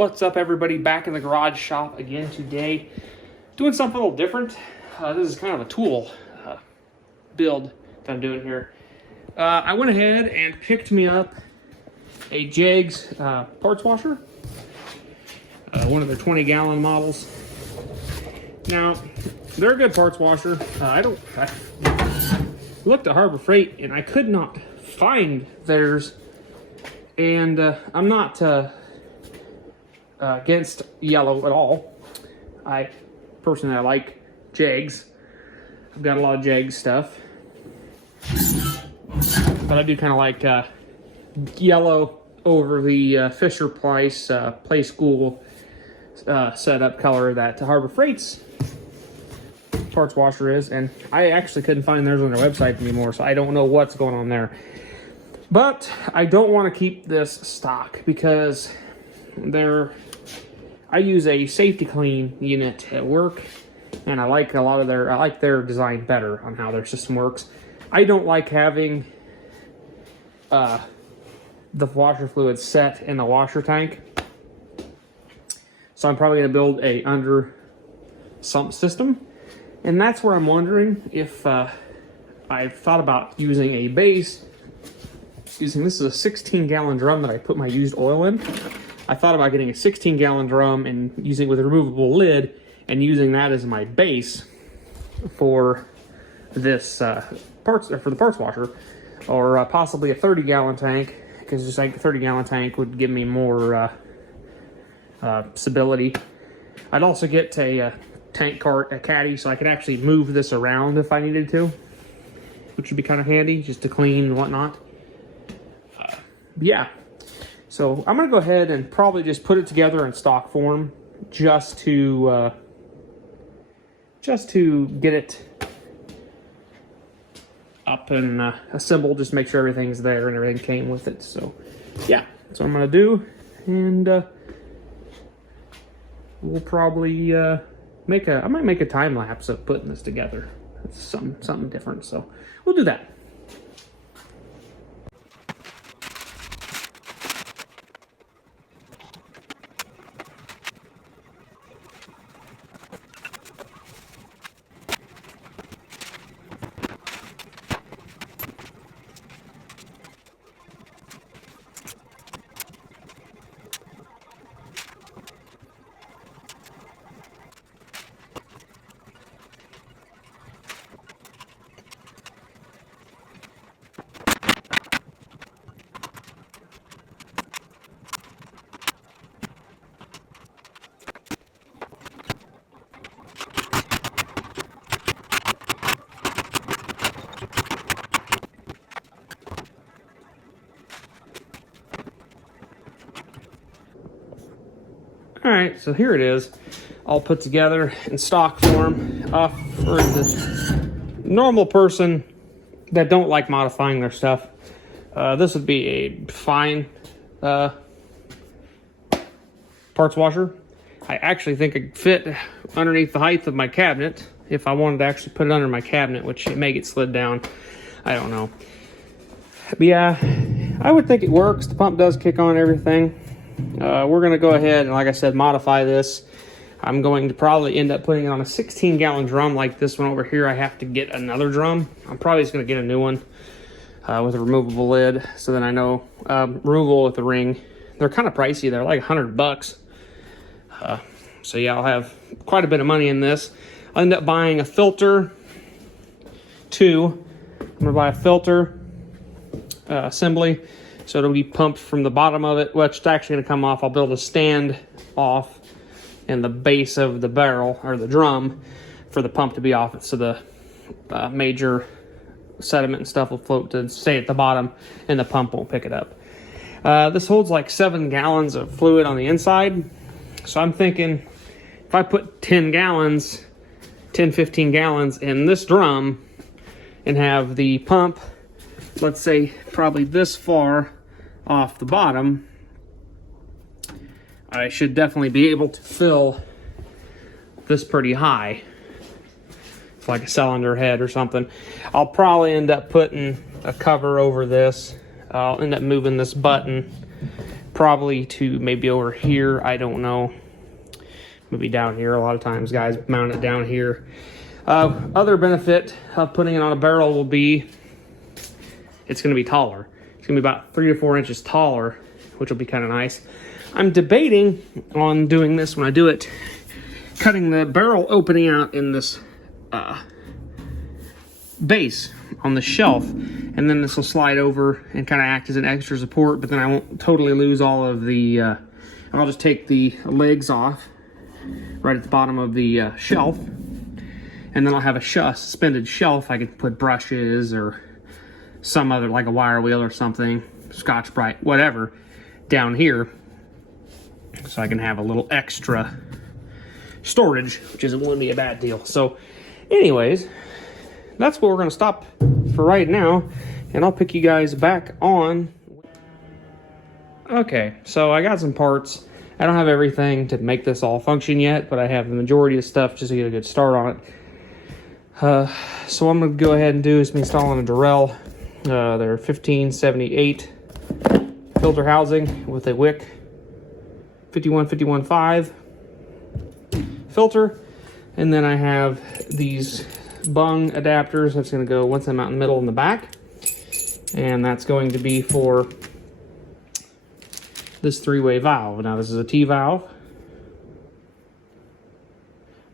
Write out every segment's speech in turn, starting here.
What's up, everybody? Back in the garage shop again today, doing something a little different. This is kind of a tool build that I'm doing here. I went ahead and picked me up a Jegs parts washer, one of their 20-gallon models. Now, they're a good parts washer. I looked at Harbor Freight and I could not find theirs, and I'm not against yellow at all. I like Jegs. I've got a lot of Jegs stuff, but I do kind of like yellow over the Fisher Price Play School setup color that Harbor Freight's parts washer is, and I actually couldn't find theirs on their website anymore, so I don't know what's going on there. But I don't want to keep this stock because I use a safety clean unit at work, and I like their design better on how their system works. I don't like having the washer fluid set in the washer tank, so I'm probably going to build a under sump system, and that's where I'm wondering if I've thought about using a base. This is a 16-gallon drum that I put my used oil in. I thought about getting a 16-gallon drum and using it with a removable lid and using that as my base for this for the parts washer, or possibly a 30-gallon tank, because just like the 30-gallon tank would give me more stability. I'd also get a tank cart, a caddy, so I could actually move this around if I needed to, which would be kind of handy just to clean and whatnot. Yeah. So I'm going to go ahead and probably just put it together in stock form just to get it up and assembled, just make sure everything's there and everything came with it. So yeah, that's what I'm going to do, and we'll probably I might make a time lapse of putting this together. It's something different, so we'll do that. All right, so here it is, all put together in stock form. For the normal person that don't like modifying their stuff, this would be a fine parts washer. I actually think it could fit underneath the height of my cabinet if I wanted to actually put it under my cabinet, which it may get slid down. I don't know. But yeah, I would think it works. The pump does kick on everything. We're going to go ahead and, like I said, modify this. I'm going to probably end up putting it on a 16-gallon drum like this one over here. I have to get another drum. I'm probably just going to get a new one with a removable lid, so then I know removable with the ring. They're kind of pricey. They're like $100. So yeah, I'll have quite a bit of money in this. I'll end up buying a filter too. I'm going to buy a filter assembly, so it'll be pumped from the bottom of it, which is actually going to come off. I'll build a stand off in the base of the barrel or the drum for the pump to be off, so the major sediment and stuff will float to stay at the bottom and the pump won't pick it up. This holds like 7 gallons of fluid on the inside, so I'm thinking if I put 15 gallons in this drum and have the pump, let's say probably this far off the bottom, I should definitely be able to fill this pretty high. It's like a cylinder head or something. I'll probably end up putting a cover over this. I'll end up moving this button probably to maybe over here. I don't know. Maybe down here. A lot of times guys mount it down here. Other benefit of putting it on a barrel will be it's going to be taller. It's going to be about 3 to 4 inches taller, which will be kind of nice. I'm debating on doing this when I do it, cutting the barrel opening out in this base on the shelf, and then this will slide over and kind of act as an extra support, but then I won't totally lose all of the, I'll just take the legs off right at the bottom of the shelf, and then I'll have a suspended shelf. I can put brushes or some other, like a wire wheel or something, Scotch-Brite, whatever, down here, so I can have a little extra storage, which wouldn't be a bad deal. So anyways, that's where we're going to stop for right now, and I'll pick you guys back on. Okay, so I got some parts. I don't have everything to make this all function yet, but I have the majority of stuff just to get a good start on it. So what I'm going to go ahead and do is be installing a Durrell. They're 1578 filter housing with a wick 51515 filter, and then I have these bung adapters. That's going to go one side out in the middle and the back, and that's going to be for this 3-way valve. Now this is a T valve,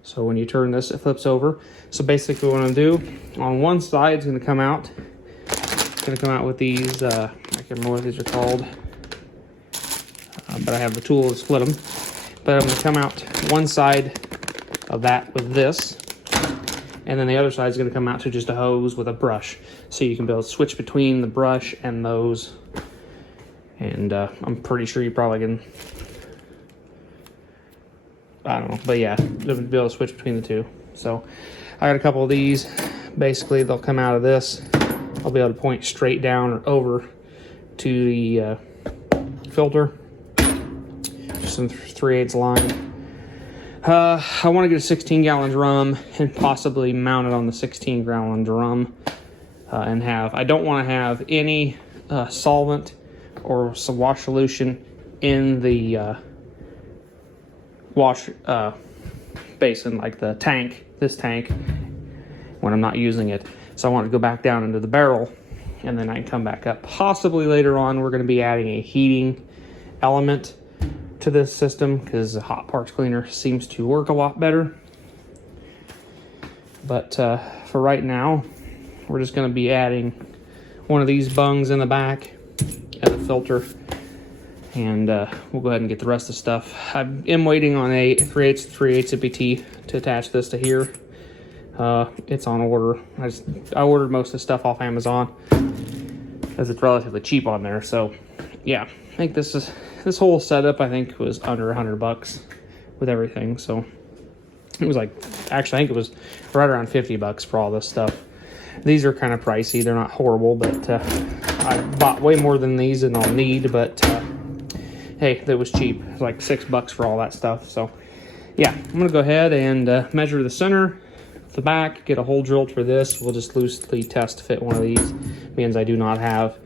so when you turn this, it flips over. So basically what I'm going to do, on one side it's going to come out with these, I can't remember what these are called, but I have the tool to split them. But I'm going to come out one side of that with this, and then the other side is going to come out to just a hose with a brush, so you can be able to switch between the brush and those. And I'm pretty sure you probably can, I don't know, but yeah, you'll be able to switch between the two. So I got a couple of these. Basically they'll come out of this. I'll be able to point straight down or over to the filter. Just some 3/8 line. I want to get a 16-gallon drum and possibly mount it on the 16-gallon drum, and I don't want to have any solvent or some wash solution in the wash basin, like the tank, this tank, when I'm not using it. So I want to go back down into the barrel, and then I can come back up. Possibly later on we're going to be adding a heating element to this system, because the hot parts cleaner seems to work a lot better. But for right now, we're just going to be adding one of these bungs in the back and the filter, and we'll go ahead and get the rest of the stuff. I am waiting on a 3/8 MPT to attach this to here. It's on order. I ordered most of the stuff off Amazon, as it's relatively cheap on there. So yeah, I think this whole setup, I think, was under $100 with everything. So it was like, actually I think it was right around $50 for all this stuff. These are kind of pricey. They're not horrible, but I bought way more than these than I'll need. But hey, that was cheap. It was like $6 for all that stuff. So yeah, I'm gonna go ahead and measure the center, the back, get a hole drilled for this. We'll just loosely test fit one of these, means I do not have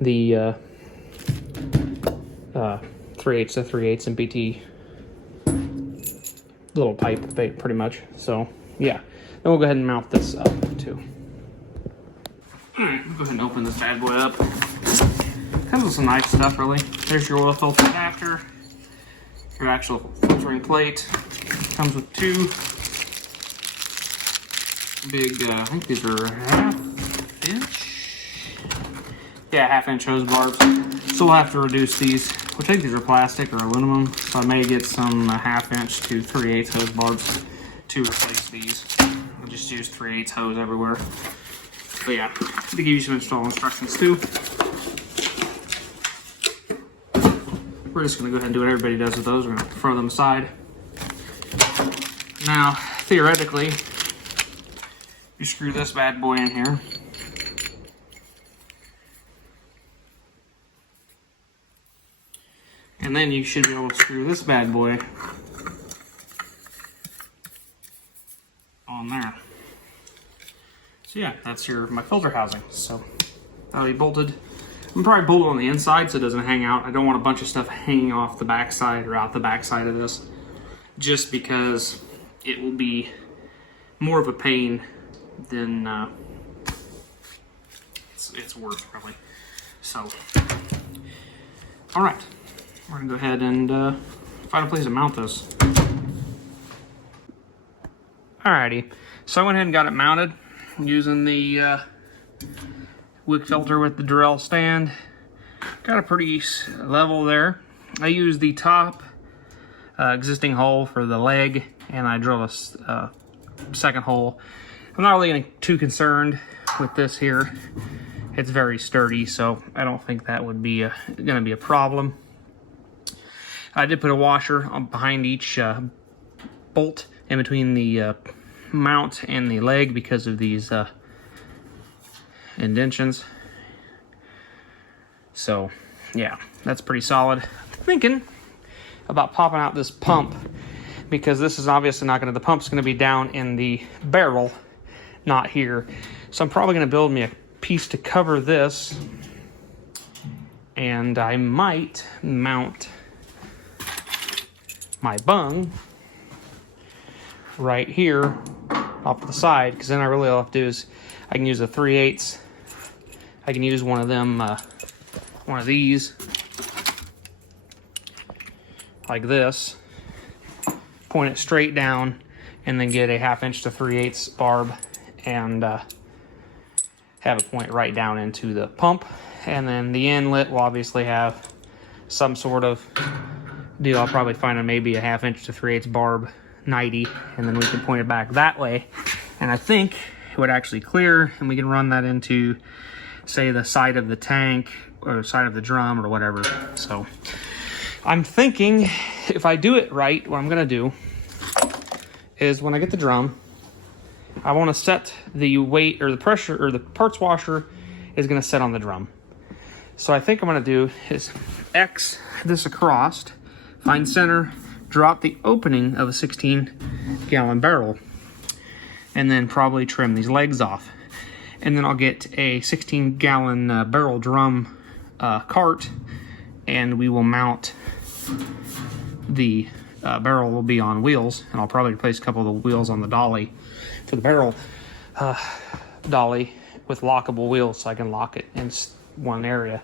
the 3/8 to 3/8 MPT little pipe, pretty much. So yeah, then we'll go ahead and mount this up too. Alright, we'll go ahead and open this bad boy up. Comes with some nice stuff, really. There's your oil filter adapter, your actual filtering plate. Comes with two big, I think these are 1/2 inch. Yeah, 1/2 inch hose barbs. So we'll have to reduce these. I think these are plastic or aluminum, so I may get some 1/2 inch to 3/8 hose barbs to replace these. I'll just use 3/8 hose everywhere. But yeah, to give you some install instructions too. We're just gonna go ahead and do what everybody does with those. We're gonna throw them aside. Now, theoretically, you screw this bad boy in here. And then you should be able to screw this bad boy on there. So yeah, that's my filter housing. So that'll be bolted I'm probably bolt it on the inside so it doesn't hang out. I don't want a bunch of stuff hanging off the backside or out the backside of this, just because it will be more of a pain than it's worth, really. So, all right, we're gonna go ahead and find a place to mount this. Alrighty, so I went ahead and got it mounted using the wick filter with the Drell stand. Got a pretty level there. I used the top existing hole for the leg, and I drilled a second hole. I'm not really too concerned with this here. It's very sturdy, so I don't think that would be going to be a problem. I did put a washer on behind each bolt in between the mount and the leg because of these indentions. So yeah, that's pretty solid. I'm thinking about popping out this pump, because this is obviously not going to, the pump's going to be down in the barrel, not here. So I'm probably going to build me a piece to cover this, and I might mount my bung right here off the side, because then I really all I have to do is I can use a 3/8. I can use one of them, one of these, like this, point it straight down, and then get a 1/2 inch to 3/8 barb, and have it point right down into the pump. And then the inlet will obviously have some sort of deal. I'll probably find maybe a 1/2 inch to 3/8 barb 90, and then we can point it back that way. And I think it would actually clear, and we can run that into, say, the side of the tank or side of the drum or whatever. So I'm thinking if I do it right, what I'm gonna do is when I get the drum, I want to set the weight, or the pressure, or the parts washer is going to set on the drum. So I think I'm going to do is X this across, find center, drop the opening of a 16-gallon barrel, and then probably trim these legs off. And then I'll get a 16-gallon barrel drum cart, and we will mount the barrel will be on wheels, and I'll probably replace a couple of the wheels on the dolly for the barrel dolly with lockable wheels, so I can lock it in one area.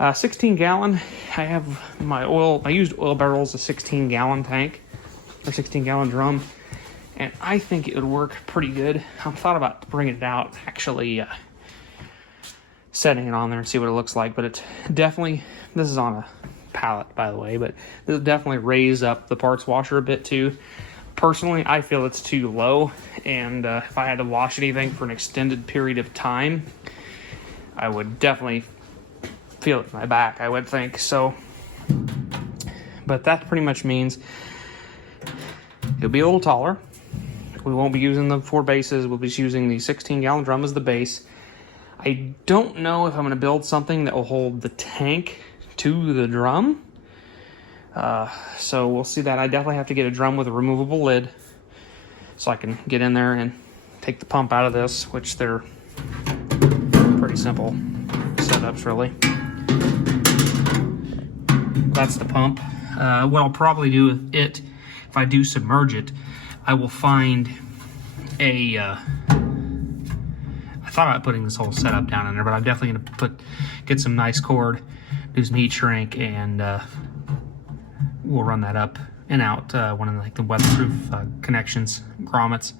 16-gallon, I have my oil, I used oil barrels, a 16-gallon tank, or 16-gallon drum, and I think it would work pretty good. I've thought about bringing it out, actually setting it on there and see what it looks like, but it's definitely, this is on a pallet, by the way, but this will definitely raise up the parts washer a bit too. Personally, I feel it's too low, and if I had to wash anything for an extended period of time, I would definitely feel it in my back, I would think. So, but that pretty much means it'll be a little taller. We won't be using the 4 bases. We'll be using the 16-gallon drum as the base. I don't know if I'm going to build something that will hold the tank to the drum. So we'll see that. I definitely have to get a drum with a removable lid so I can get in there and take the pump out of this, which they're pretty simple setups, really. That's the pump. What I'll probably do with it, if I do submerge it, I will find a I thought about putting this whole setup down in there, but I'm definitely going to get some nice cord, do some heat shrink, and we'll run that up and out one of the weatherproof connections, grommets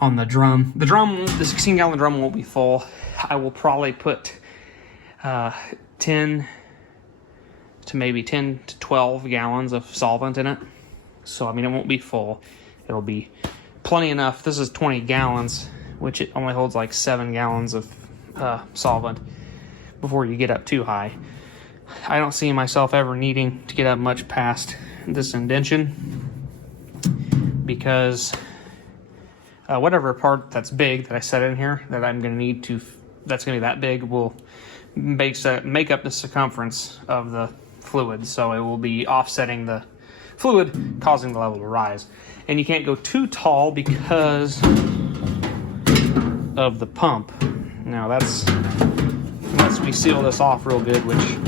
on the drum. The 16-gallon drum won't be full. I will probably put 10 to 12 gallons of solvent in it. So, I mean, it won't be full. It'll be plenty enough. This is 20 gallons, which it only holds like 7 gallons of solvent before you get up too high. I don't see myself ever needing to get up much past this indention, because whatever part that's big that I set in here that I'm going to need to, that's going to be that big, will make up the circumference of the fluid. So it will be offsetting the fluid, causing the level to rise. And you can't go too tall because of the pump. Now that's unless we seal this off real good, which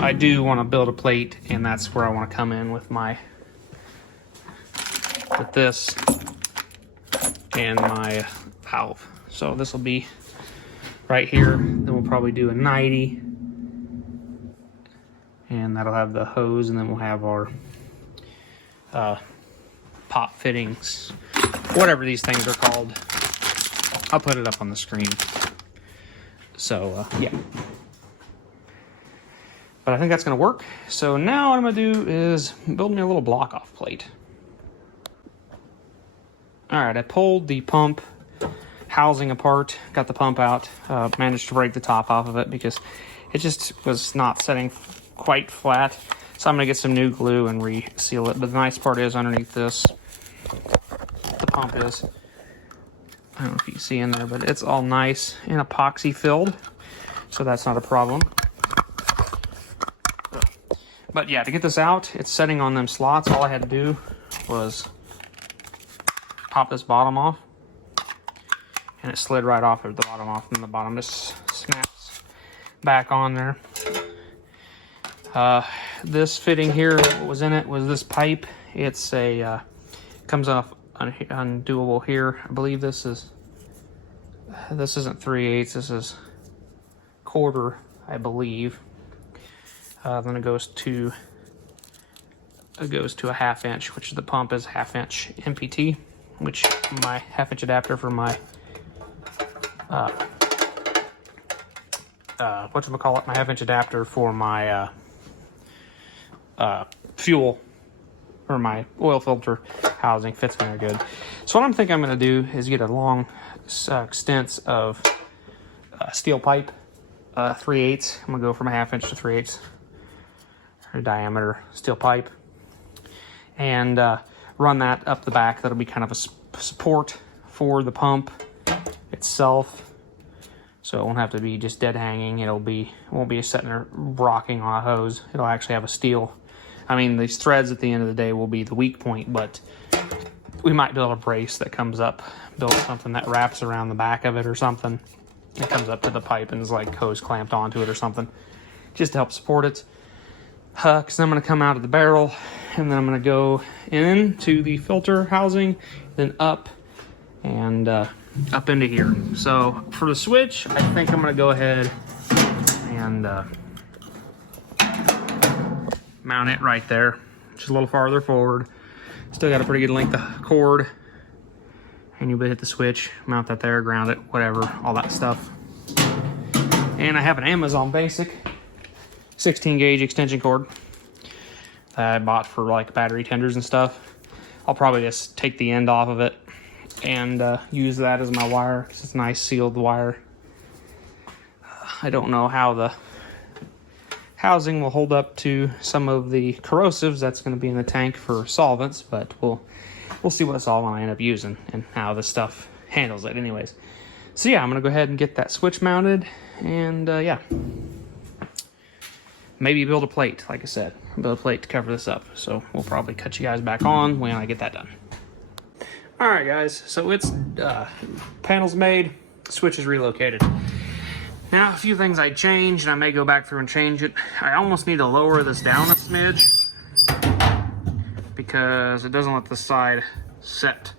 I do want to build a plate, and that's where I want to come in with this and my valve. So this will be right here. Then we'll probably do a 90, and that'll have the hose, and then we'll have our pop fittings, whatever these things are called. I'll put it up on the screen. So yeah, but I think that's gonna work. So now what I'm gonna do is build me a little block off plate. All right, I pulled the pump housing apart, got the pump out, managed to break the top off of it because it just was not setting quite flat. So I'm gonna get some new glue and reseal it. But the nice part is underneath this, the pump is, I don't know if you can see in there, but it's all nice and epoxy filled. So that's not a problem. But yeah, to get this out, it's setting on them slots. All I had to do was pop this bottom off, and it slid right off of the bottom off, and the bottom just snaps back on there. This fitting here, what was in it was this pipe. It's a comes off undoable here. I believe this isn't 3/8, this is quarter, I believe. Then it goes to a 1/2 inch, which the pump is 1/2 inch MPT, which my 1/2 inch adapter for my whatchamacallit, my 1/2 inch adapter for my fuel or my oil filter housing fits in there good. So what I'm thinking I'm going to do is get a long extents of steel pipe, 3/8. I'm going to go from a 1/2 inch to 3/8 diameter steel pipe, and run that up the back. That'll be kind of a support for the pump itself, so it won't have to be just dead hanging. It won't be sitting there rocking on a hose. It'll actually have a steel. I mean, these threads at the end of the day will be the weak point, but we might build a brace that comes up, build something that wraps around the back of it or something. It comes up to the pipe and is like hose clamped onto it or something, just to help support it. Because I'm going to come out of the barrel, and then I'm going to go into the filter housing, then up and up into here. So for the switch, I think I'm going to go ahead and mount it right there, just a little farther forward. Still got a pretty good length of cord, and you'll hit the switch, mount that there, ground it, whatever, all that stuff. And I have an Amazon Basic 16 gauge extension cord that I bought for like battery tenders and stuff. I'll probably just take the end off of it and use that as my wire, because it's nice sealed wire. I don't know how the housing will hold up to some of the corrosives that's going to be in the tank for solvents, but we'll see what solvent I end up using and how this stuff handles it anyways. So yeah, I'm going to go ahead and get that switch mounted, and yeah, maybe build a plate, like I said, build a plate to cover this up. So we'll probably cut you guys back on when I get that done. All right, guys, so it's panels made, switch is relocated. Now, a few things I changed, and I may go back through and change it. I almost need to lower this down a smidge because it doesn't let the side set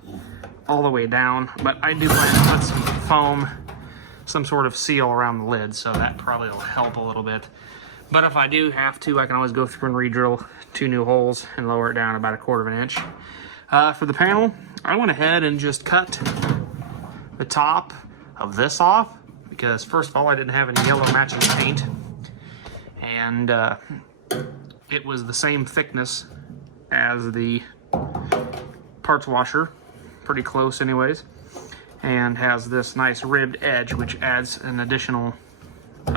all the way down, but I do plan to put some foam, some sort of seal around the lid, so that probably will help a little bit. But if I do have to, I can always go through and re-drill 2 new holes and lower it down about 1/4 inch. For the panel, I went ahead and just cut the top of this off, because first of all, I didn't have any yellow matching paint, and it was the same thickness as the parts washer, pretty close anyways, and has this nice ribbed edge, which adds an additional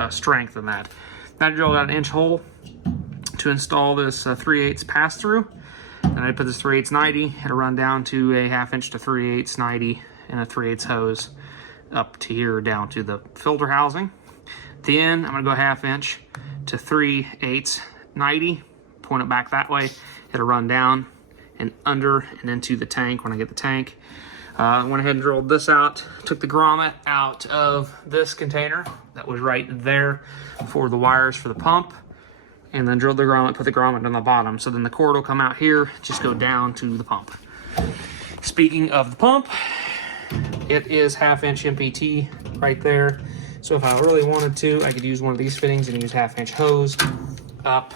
strength in that. I drilled out an inch hole to install this 3/8 pass-through, and I put this 3/8 90. It'll run down to a 1/2 inch to 3/8 90 and a 3/8 hose up to here down to the filter housing. At the end, I'm going to go 1/2 inch to 3/8 90, point it back that way. It'll run down and under and into the tank when I get the tank. Went ahead and drilled this out, took the grommet out of this container that was right there for the wires for the pump, and then drilled the grommet, put the grommet on the bottom. So then the cord will come out here, just go down to the pump. Speaking of the pump, it is 1/2" MPT right there. So if I really wanted to, I could use one of these fittings and use 1/2" hose up.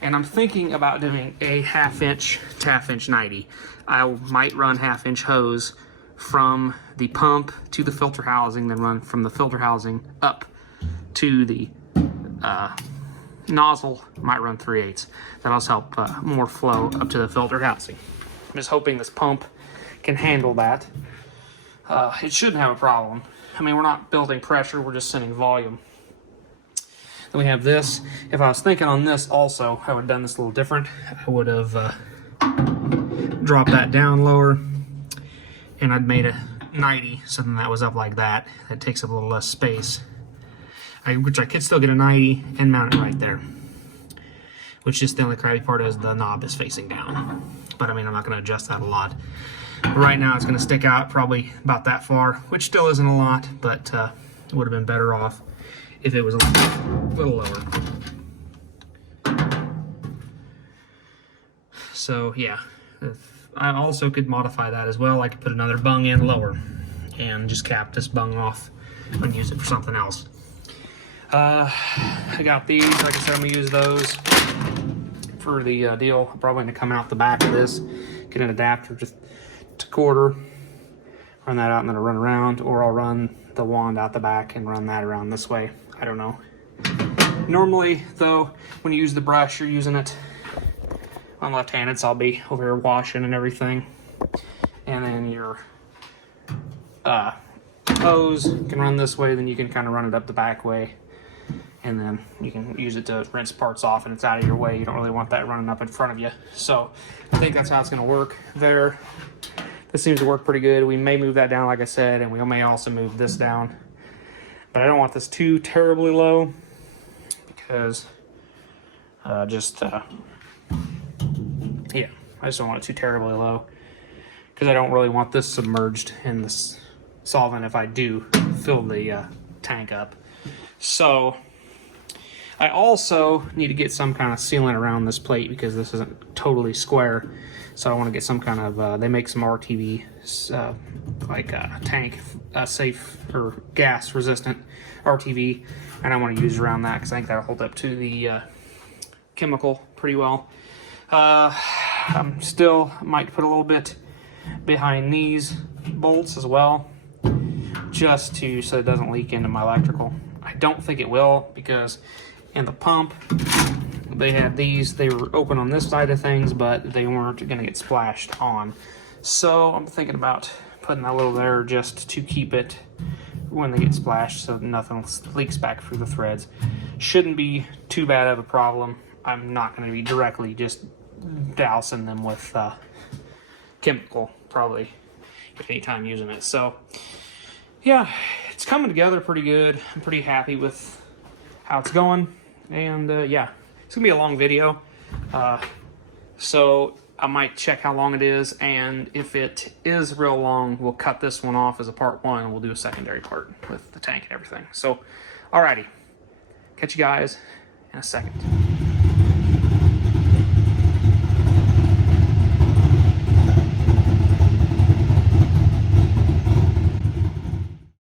And I'm thinking about doing a 1/2" to 1/2" 90. I might run 1/2" hose from the pump to the filter housing, then run from the filter housing up to the nozzle. Might run 3/8. That'll help more flow up to the filter housing. I'm just hoping this pump can handle that. It shouldn't have a problem. I mean, we're not building pressure, we're just sending volume. Then we have this. If I was thinking on this also, I would have done this a little different. I would have dropped that down lower, and I'd made a 90, so then that was up like that. That takes up a little less space. Which I could still get a 90 and mount it right there. Which is the only crappy part is the knob is facing down. But I mean, I'm not going to adjust that a lot. But right now it's going to stick out probably about that far, which still isn't a lot, but it would have been better off if it was a little lower. So yeah, I also could modify that as well. I could put another bung in lower and just cap this bung off and use it for something else. I got these, like I said, I'm going to use those for the deal. I'm probably going to come out the back of this, get an adapter just to quarter, run that out and then I'll run around, or I'll run the wand out the back and run that around this way. I don't know. Normally, though, when you use the brush, you're using it on left-handed, so I'll be over here washing and everything. And then your hose can run this way, then you can kind of run it up the back way. And then you can use it to rinse parts off and it's out of your way. You don't really want that running up in front of you. So I think that's how it's going to work there. This seems to work pretty good. We may move that down, like I said, and we may also move this down. But I don't want this too terribly low because yeah, I just don't want it too terribly low because I don't really want this submerged in this solvent if I do fill the tank up. So I also need to get some kind of sealant around this plate because this isn't totally square. So I want to get some kind of, they make some RTV, like tank safe or gas resistant RTV. And I want to use around that because I think that'll hold up to the chemical pretty well. I'm still might put a little bit behind these bolts as well, just to so it doesn't leak into my electrical. I don't think it will because in the pump they had these, they were open on this side of things, but they weren't going to get splashed on. So I'm thinking about putting that little there just to keep it when they get splashed so nothing leaks back through the threads. Shouldn't be too bad of a problem. I'm not going to be directly just dousing them with chemical probably at any time using it. So yeah, it's coming together pretty good. I'm pretty happy with how it's going. And yeah, it's gonna be a long video. So I might check how long it is, and if it is real long, we'll cut this one off as a part one and we'll do a secondary part with the tank and everything. So alrighty, catch you guys in a second.